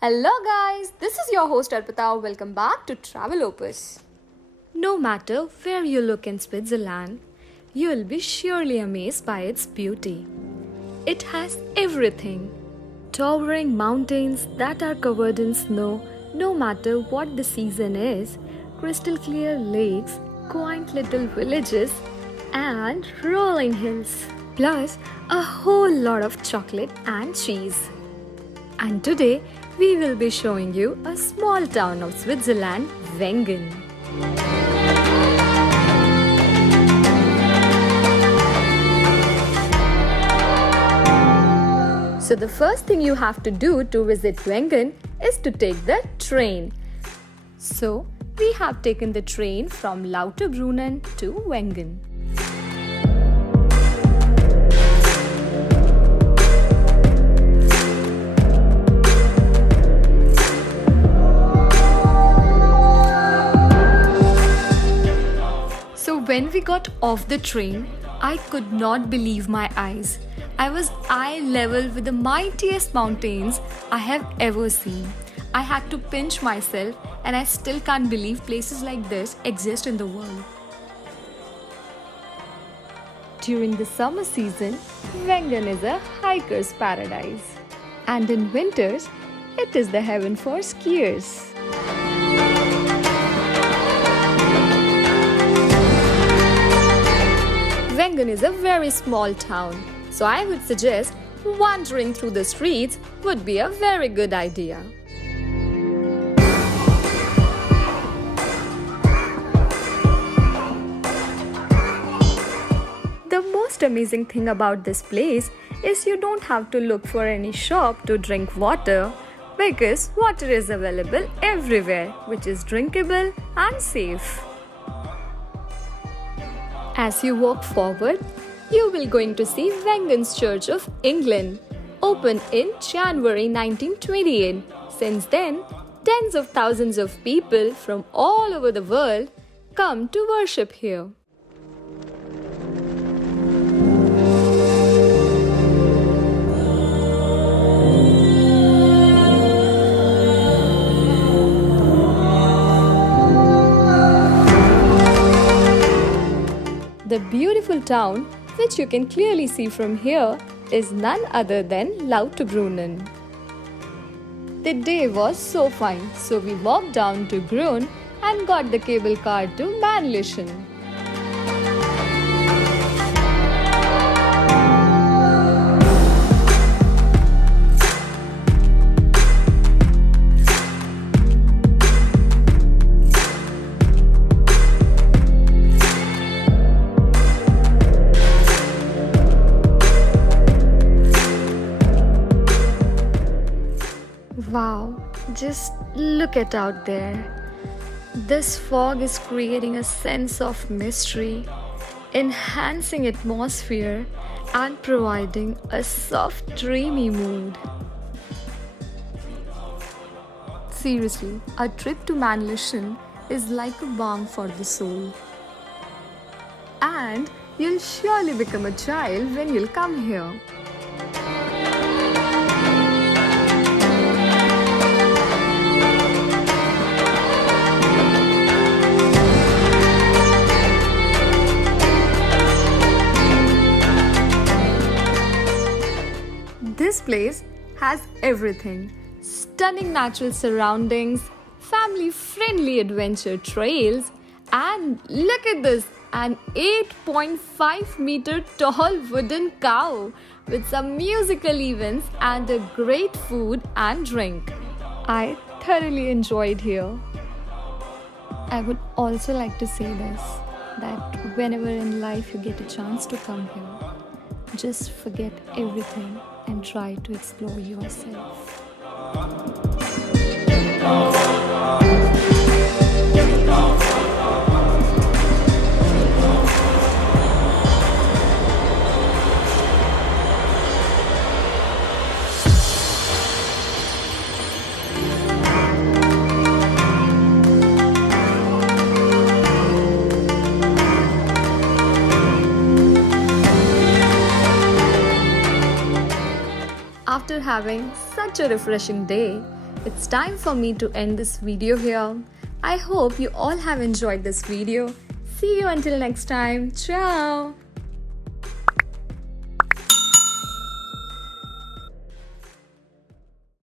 Hello guys, this is your host Arpita. Welcome back to Travel Opus. No matter where you look in Switzerland, you'll be surely amazed by its beauty. It has everything. Towering mountains that are covered in snow no matter what the season is, crystal clear lakes, quaint little villages, and rolling hills. Plus a whole lot of chocolate and cheese. And today, we will be showing you a small town of Switzerland, Wengen. So the first thing you have to do to visit Wengen is to take the train. So we have taken the train from Lauterbrunnen to Wengen. When we got off the train, I could not believe my eyes. I was eye level with the mightiest mountains I have ever seen. I had to pinch myself, and I still can't believe places like this exist in the world. During the summer season, Wengen is a hiker's paradise. And in winters, it is the heaven for skiers. Wengen is a very small town, so I would suggest wandering through the streets would be a very good idea. The most amazing thing about this place is you don't have to look for any shop to drink water because water is available everywhere, which is drinkable and safe. As you walk forward, you will going to see Wengen's Church of England, opened in January 1928. Since then, tens of thousands of people from all over the world come to worship here. The beautiful town, which you can clearly see from here, is none other than Lauterbrunnen. The day was so fine, so we walked down to Grun and got the cable car to Mannlichen. Wow, just look at out there. This fog is creating a sense of mystery, enhancing atmosphere and providing a soft, dreamy mood. Seriously, a trip to Mannlichen is like a balm for the soul. And you'll surely become a child when you'll come here. This place has everything: stunning natural surroundings, family-friendly adventure trails, and look at this, an 8.5-meter tall wooden cow with some musical events and a great food and drink. I thoroughly enjoyed here. I would also like to say this, that whenever in life you get a chance to come here, just forget everything and try to explore yourself. After having such a refreshing day, It's time for me to end this video here. I hope you all have enjoyed this video. See you until next time. Ciao!